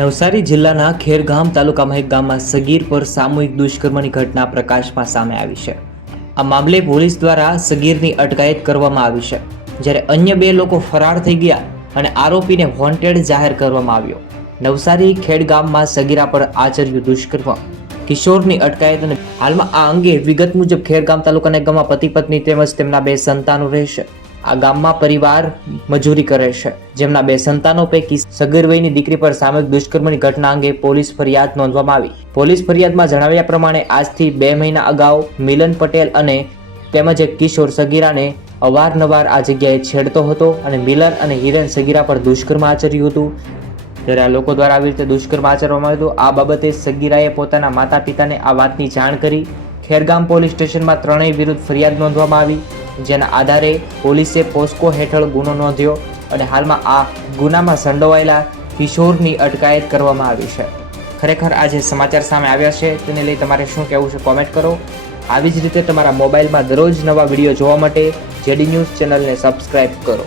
નવસારી જિલ્લાના ખેરગામ તાલુકામાં એક ગામમાં સગીર પર સામૂહિક દુષ્કર્મની ઘટના પ્રકાશમાં સામે આવી છે। આ મામલે પોલીસ દ્વારા સગીરની અટકાયત કરવામાં આવી છે, જ્યારે અન્ય બે લોકો ફરાર થઈ ગયા અને આરોપીને વોન્ટેડ જાહેર કરવામાં આવ્યો। નવસારી ખેડગામમાં સગીરા પર આચર્યું દુષ્કર્મ, કિશોરની અટકાયત અને હાલમાં આ અંગે વિગત મુજબ ખેરગામ તાલુકાના ગામમાં પતિ પત્ની તેમજ તેમના બે સંતાનો રહેશે। આ ગામમાં પરિવાર મજૂરી કરે છે, જેમના બે સંતાનો પૈકી સગીર વયની દીકરી પર સામૂહિક દુષ્કર્મની ઘટના અંગે પોલીસ ફરિયાદ નોંધવામાં આવી। પોલીસ ફરિયાદમાં જણાવ્યા પ્રમાણે આજથી 2 મહિના અગાઉ મિલન પટેલ અને તેમજ એક કિશોર સગીરાને અવારનવાર આ જગ્યાએ છેડતો હતો અને મિલન અને હિરેન સગીરા પર દુષ્કર્મ આચર્યું હતું। ત્યારે આ લોકો દ્વારા આવી રીતે દુષ્કર્મ આચરવામાં આવ્યું હતું। આ બાબતે સગીરાએ પોતાના માતા પિતાને આ વાતની જાણ કરી ખેરગામ પોલીસ સ્ટેશનમાં ત્રણેય વિરુદ્ધ ફરિયાદ નોંધવામાં આવી, જેના આધારે પોલીસે પોસ્કો હેઠળ ગુનો નોંધ્યો અને હાલમાં આ ગુનામાં સંડોવાયેલા કિશોરની અટકાયત કરવામાં આવી છે। ખરેખર આ જે સમાચાર સામે આવ્યા છે તેને લઈ તમારે શું કહેવું છે કોમેન્ટ કરો। આવી જ રીતે તમારા મોબાઈલમાં દરરોજ નવા વિડીયો જોવા માટે જેડી ન્યૂઝ ચેનલને સબસ્ક્રાઇબ કરો।